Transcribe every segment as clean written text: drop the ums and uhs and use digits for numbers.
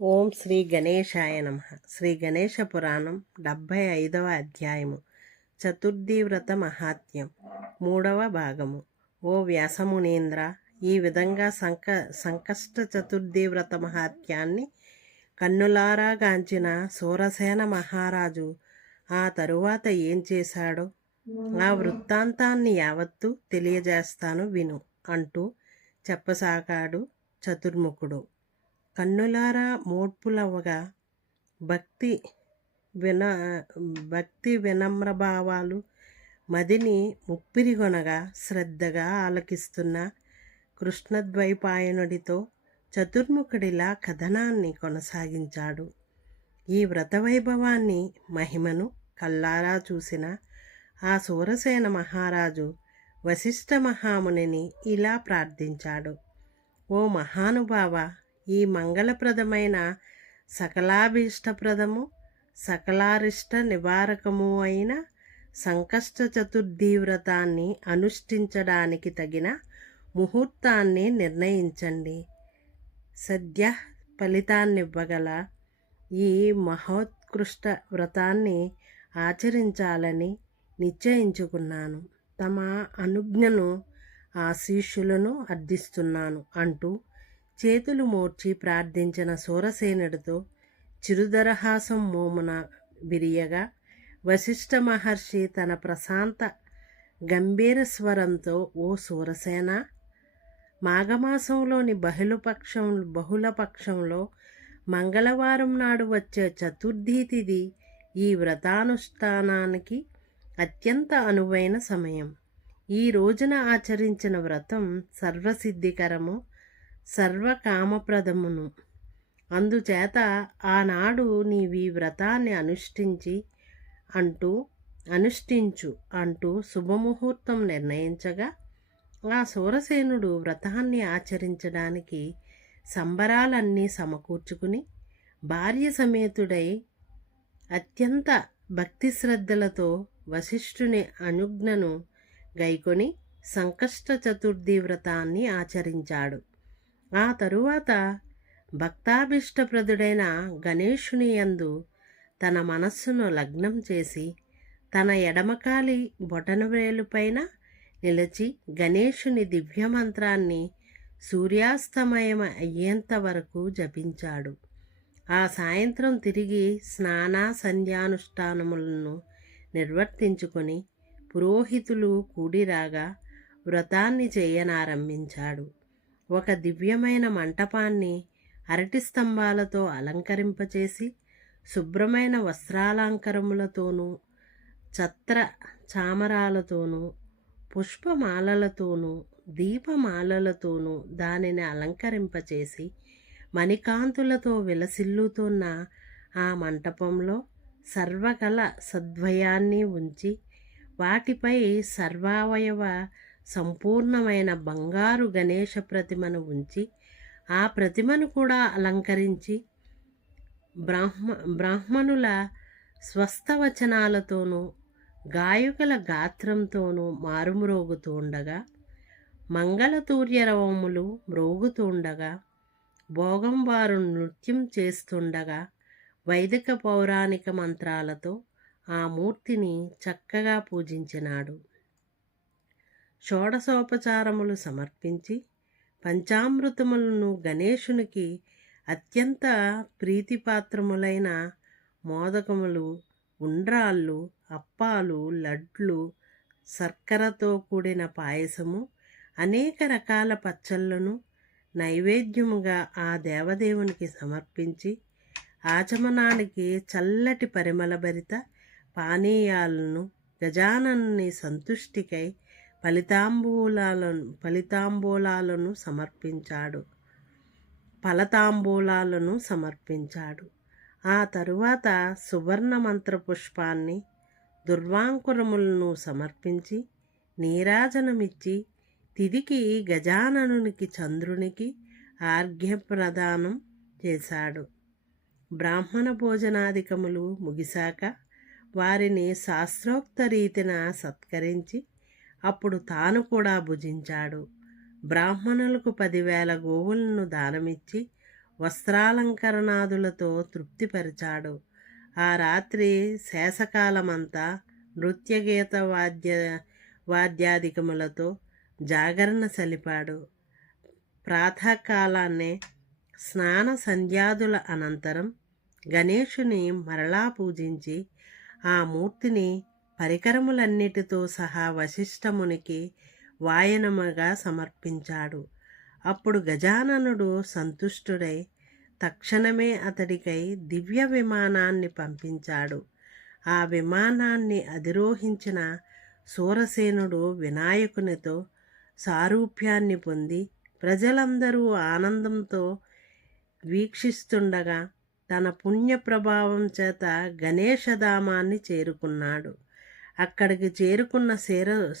ఓం శ్రీ గణేశాయ నమః. శ్రీ గణేశ పురాణం 75వ అధ్యాయము. చతుర్థి వ్రత మహాత్మ్యం 3వ భాగము. ఓ వ్యాసమునీంద్ర, ఈ విధంగా సంకష్ట చతుర్థి వ్రత మహాత్యాన్ని కన్నులారా గాంచిన సూరసేన మహారాజు ఆ తరువాత ఏం చేశాడో ఆ వృత్తాంతాన్ని యావత్తు తెలియజేస్తాను విను అంటూ చెప్పసాగాడు చతుర్ముఖుడు. కన్నులారా మోడ్పులవ్వగా భక్తి వినమ్రభావాలు మదిని ముప్పిరిగొనగా శ్రద్ధగా ఆలకిస్తున్న కృష్ణద్వైపాయనుడితో చతుర్ముఖుడిలా కథనాన్ని కొనసాగించాడు. ఈ వ్రతవైభవాన్ని మహిమను కల్లారా చూసిన ఆ సూరసేన మహారాజు వశిష్ఠ మహామునిని ఇలా ప్రార్థించాడు. ఓ మహానుభావ, ఈ మంగళప్రదమైన సకలాభీష్టప్రదము సకలారిష్ట నివారకము అయిన సంకష్ట చతుర్థి వ్రతాన్ని అనుష్ఠించడానికి తగిన ముహూర్తాన్ని నిర్ణయించండి. సద్య ఫలితాన్నివ్వగల ఈ మహోత్కృష్ట వ్రతాన్ని ఆచరించాలని నిశ్చయించుకున్నాను. తమ అనుజ్ఞను ఆశీస్సులను అర్థిస్తున్నాను అంటూ చేతులు మోర్చి ప్రార్థించిన సూరసేనుడితో చిరుదరహాసం మోమున విరియగా వశిష్ఠ మహర్షి తన ప్రశాంత గంభీర స్వరంతో, ఓ సూరసేన, మాఘమాసంలోని బహుళపక్షంలో మంగళవారం నాడు వచ్చే చతుర్థి తిథి ఈ వ్రతానుష్ఠానానికి అత్యంత అనువైన సమయం. ఈ రోజున ఆచరించిన వ్రతం సర్వసిద్ధికరము, సర్వకామప్రదమును. అందుచేత ఆనాడు నీవీ వ్రతాన్ని అనుష్ఠించు అంటూ శుభముహూర్తం నిర్ణయించగా ఆ సూరసేనుడు వ్రతాన్ని ఆచరించడానికి సంబరాలన్నీ సమకూర్చుకుని భార్య సమేతుడై అత్యంత భక్తి శ్రద్ధలతో వశిష్ఠుని అనుజ్ఞను గైకొని సంకష్ట చతుర్థి వ్రతాన్ని ఆచరించాడు. ఆ తరువాత భక్తాభిష్టప్రదుడైన గణేశుని యందు తన మనస్సును లగ్నం చేసి తన ఎడమకాలి బొటనవేలుపైన నిలిచి గణేశుని దివ్యమంత్రాన్ని సూర్యాస్తమయం అయ్యేంత వరకు జపించాడు. ఆ సాయంత్రం తిరిగి స్నాన సంధ్యానుష్ఠానములను నిర్వర్తించుకొని పురోహితులు కూడిరాగా వ్రతాన్ని చేయనారంభించాడు. ఒక దివ్యమైన మంటపాన్ని అరటి స్తంభాలతో అలంకరింపచేసి శుభ్రమైన వస్త్రాలంకరములతోనూ ఛత్ర చామరాలతోనూ పుష్పమాలలతోనూ దీపమాలలతోనూ దానిని అలంకరింపచేసి మణికాంతులతో విలసిల్లుతున్న ఆ మంటపంలో సర్వకళ సద్వయాన్ని ఉంచి వాటిపై సర్వావయవ సంపూర్ణమైన బంగారు గణేశ ప్రతిమను ఉంచి ఆ ప్రతిమను కూడా అలంకరించి బ్రాహ్మణుల స్వస్థవచనాలతోనూ గాయకుల గాత్రంతోనూ మారుమ్రోగుతుండగా మంగళతూర్యరవములు మ్రోగుతుండగా భోగంవారు నృత్యం చేస్తుండగా వైదిక పౌరాణిక మంత్రాలతో ఆ మూర్తిని చక్కగా పూజించినాడు. షోడశోపచారములు సమర్పించి పంచామృతములను గణేశునికి అత్యంత ప్రీతిపాత్రములైన మోదకములు, ఉండ్రాళ్ళు, అప్పాలు, లడ్లు, శర్కరతో కూడిన పాయసము, అనేక రకాల పచ్చళ్లను నైవేద్యముగా ఆ దేవదేవునికి సమర్పించి ఆచమనానికి చల్లటి పరిమళభరిత పానీయాలను గజాననుని సంతుష్టికై ఫలతాంబూలాలను సమర్పించాడు. ఆ తరువాత సువర్ణ మంత్ర పుష్పాన్ని దుర్వాంకురములను సమర్పించి నీరాజనమిచ్చి తిదికి గజాననునికి చంద్రునికి ఆర్ఘ్యప్రదానం చేశాడు. బ్రాహ్మణ భోజనాధికములు ముగిశాక వారిని శాస్త్రోక్త రీతిన సత్కరించి అప్పుడు తాను కూడా భుజించాడు. బ్రాహ్మణులకు 10,000 గోవులను దానమిచ్చి వస్త్రాలంకరణాదులతో తృప్తిపరిచాడు. ఆ రాత్రి శేషకాలమంతా నృత్యగీత వాద్యాధికములతో జాగరణ సలిపాడు. ప్రాతకాలాన్నే స్నాన సంధ్యాదుల అనంతరం గణేశుని మరలా పూజించి ఆ మూర్తిని పరికరములన్నిటితో సహా వశిష్ఠమునికి వాయనముగా సమర్పించాడు. అప్పుడు గజాననుడు సంతుష్టుడై తక్షణమే అతడికై దివ్య విమానాన్ని పంపించాడు. ఆ విమానాన్ని అధిరోహించిన సూరసేనుడు వినాయకునితో సారూప్యాన్ని పొంది ప్రజలందరూ ఆనందంతో వీక్షిస్తుండగా తన పుణ్య ప్రభావం చేత గణేశధామాన్ని చేరుకున్నాడు. అక్కడికి చేరుకున్న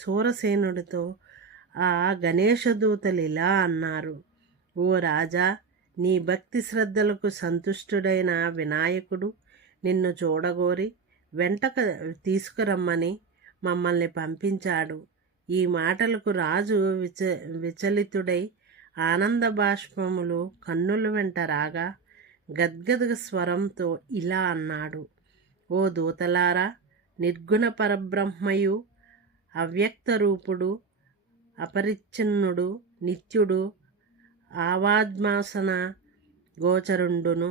సూరసేనుడితో ఆ గణేశదూతలు ఇలా అన్నారు: ఓ రాజా, నీ భక్తి శ్రద్ధలకు సంతుష్టుడైన వినాయకుడు నిన్ను చూడగోరి వెంటకు తీసుకురమ్మని మమ్మల్ని పంపించాడు. ఈ మాటలకు రాజు విచలితుడై ఆనంద బాష్పములు కన్నుల వెంట రాగా గద్గద స్వరంతో ఇలా అన్నాడు: ఓ దూతలారా, నిర్గుణ పరబ్రహ్మయు అవ్యక్త రూపుడు అపరిచ్ఛిన్నుడు నిత్యుడు ఆవాద్మాసన గోచరుండును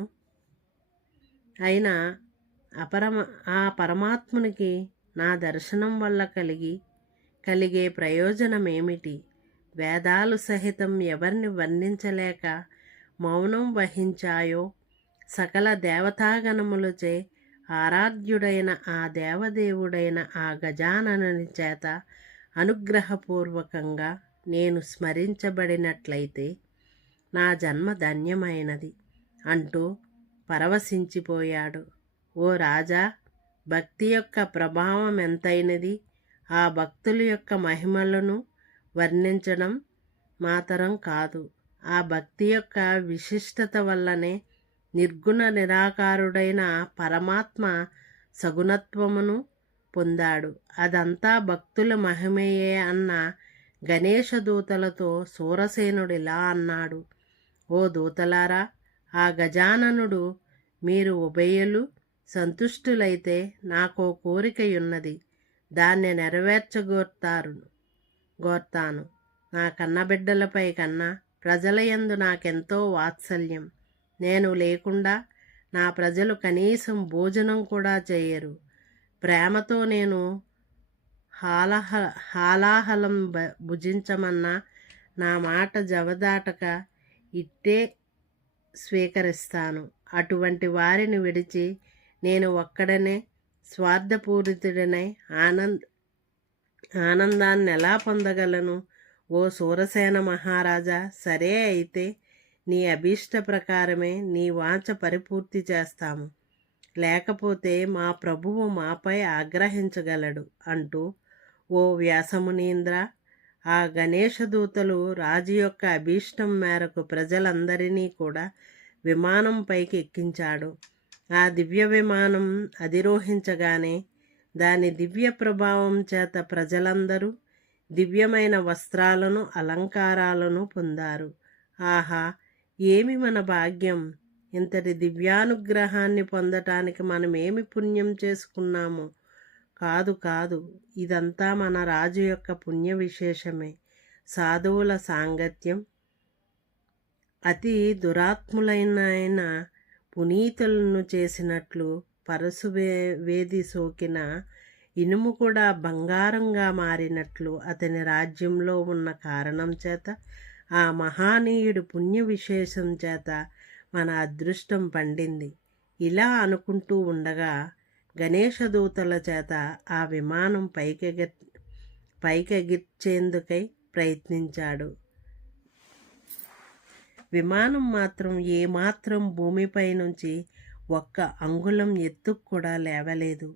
అయిన ఆ పరమాత్మునికి నా దర్శనం వల్ల కలిగే ప్రయోజనమేమిటి? వేదాలు సహితం ఎవరిని వర్ణించలేక మౌనం వహించాయో సకల దేవతాగణములచే ఆరాధ్యుడైన ఆ దేవదేవుడైన ఆ గజాననుని చేత అనుగ్రహపూర్వకంగా నేను స్మరించబడినట్లయితే నా జన్మ ధన్యమైనది అంటూ పరవశించిపోయాడు. ఓ రాజా, భక్తి యొక్క ప్రభావం ఎంతైనది! ఆ భక్తుల యొక్క మహిమలను వర్ణించడం మాతరం కాదు. ఆ భక్తి యొక్క విశిష్టత వల్లనే నిర్గుణ నిరాకారుడైన పరమాత్మ సగుణత్వమును పొందాడు. అదంతా భక్తుల మహిమయే అన్న గణేశ దూతలతో సూరసేనుడిలా అన్నాడు: ఓ దూతలారా, ఆ గజాననుడు మీరు ఉభయులు సంతుష్టులైతే నాకో కోరికయున్నది. దాన్ని గోర్తాను. నా కన్నబిడ్డలపై కన్నా ప్రజల యందు నాకెంతో వాత్సల్యం. నేను లేకుండా నా ప్రజలు కనీసం భోజనం కూడా చేయరు. ప్రేమతో నేను హాలాహలం భుజించమన్నా నా మాట జవదాటక ఇట్టే స్వీకరిస్తాను. అటువంటి వారిని విడిచి నేను ఒక్కడనే స్వార్థపూరితుడనై ఆనందాన్ని ఎలా పొందగలను? ఓ సూరసేన మహారాజా, సరే అయితే నీ అభీష్ట ప్రకారమే నీ వాంఛ పరిపూర్తి చేస్తాము. లేకపోతే మా ప్రభువు మాపై ఆగ్రహించగలడు అంటూ, ఓ వ్యాసమునీంద్ర, ఆ గణేశదూతలు రాజు యొక్క అభీష్టం మేరకు ప్రజలందరినీ కూడా విమానం పైకి ఎక్కించాడు. ఆ దివ్య విమానం అధిరోహించగానే దాని దివ్య ప్రభావం చేత ప్రజలందరూ దివ్యమైన వస్త్రాలను అలంకారాలను పొందారు. ఆహా, ఏమి మన భాగ్యం! ఇంతటి దివ్యానుగ్రహాన్ని పొందటానికి మనమేమి పుణ్యం చేసుకున్నాము? కాదు, ఇదంతా మన రాజు యొక్క పుణ్య విశేషమే. సాధువుల సాంగత్యం, అతి దురాత్ములైన పునీతులను చేసినట్లు పరశువేది సోకిన ఇనుము కూడా బంగారంగా మారినట్లు అతని రాజ్యంలో ఉన్న కారణం చేత, ఆ మహానీయుడు పుణ్య విశేషం చేత మన అదృష్టం పండింది. ఇలా అనుకుంటూ ఉండగా గణేశదూతల చేత ఆ విమానం పైకెగిర్చేందుకై ప్రయత్నించాడు. విమానం మాత్రం ఏమాత్రం భూమిపై నుంచి ఒక్క అంగుళం ఎత్తుకు కూడా లేవలేదు.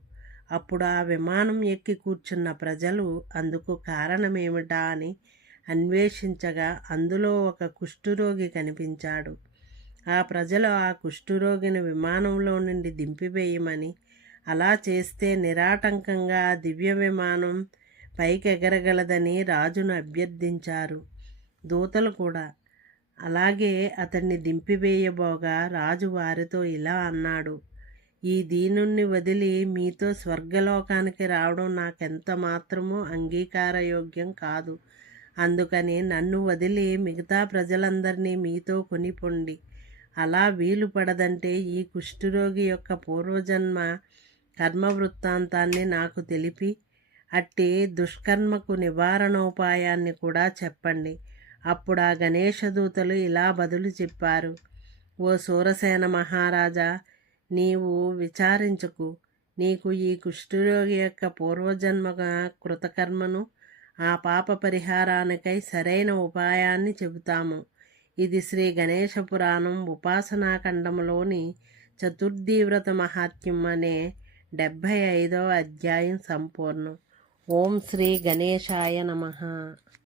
అప్పుడు ఆ విమానం ఎక్కి కూర్చున్న ప్రజలు అందుకు కారణమేమిటా అని అన్వేషించగా అందులో ఒక కుష్ఠురోగి కనిపించాడు. ఆ ప్రజలు ఆ కుష్ఠురోగిని విమానంలో నుండి దింపివేయమని, అలా చేస్తే నిరాటంకంగా ఆ దివ్య విమానం పైకెగరగలదని రాజును అభ్యర్థించారు. దూతలు కూడా అలాగే అతన్ని దింపివేయబోగా రాజు వారితో ఇలా అన్నాడు, ఈ దీనుణ్ణి వదిలి మీతో స్వర్గలోకానికి రావడం నాకెంత మాత్రమూ అంగీకారయోగ్యం కాదు. అందుకని నన్ను వదిలి మిగతా ప్రజలందరినీ మీతో కొనిపొండి. అలా వీలు పడదంటే ఈ కుష్ఠరోగి యొక్క పూర్వజన్మ కర్మ వృత్తాంతాన్ని నాకు తెలిపి అట్టి దుష్కర్మకు నివారణోపాయాన్ని కూడా చెప్పండి. అప్పుడు ఆ గణేశదూతలు ఇలా బదులు చెప్పారు, ఓ సూరసేన మహారాజా, నీవు విచారించకు. నీకు ఈ కుష్ఠరోగి యొక్క పూర్వజన్మ కృతకర్మను ఆ పాప పరిహారానికై సరైన ఉపాయాన్ని చెబుతాము. ఇది శ్రీ గణేశ పురాణం ఉపాసనాఖండంలోని చతుర్థీవ్రత మహాత్మ్యం అనే 75వ అధ్యాయం సంపూర్ణం. ఓం శ్రీ గణేశాయ నమః.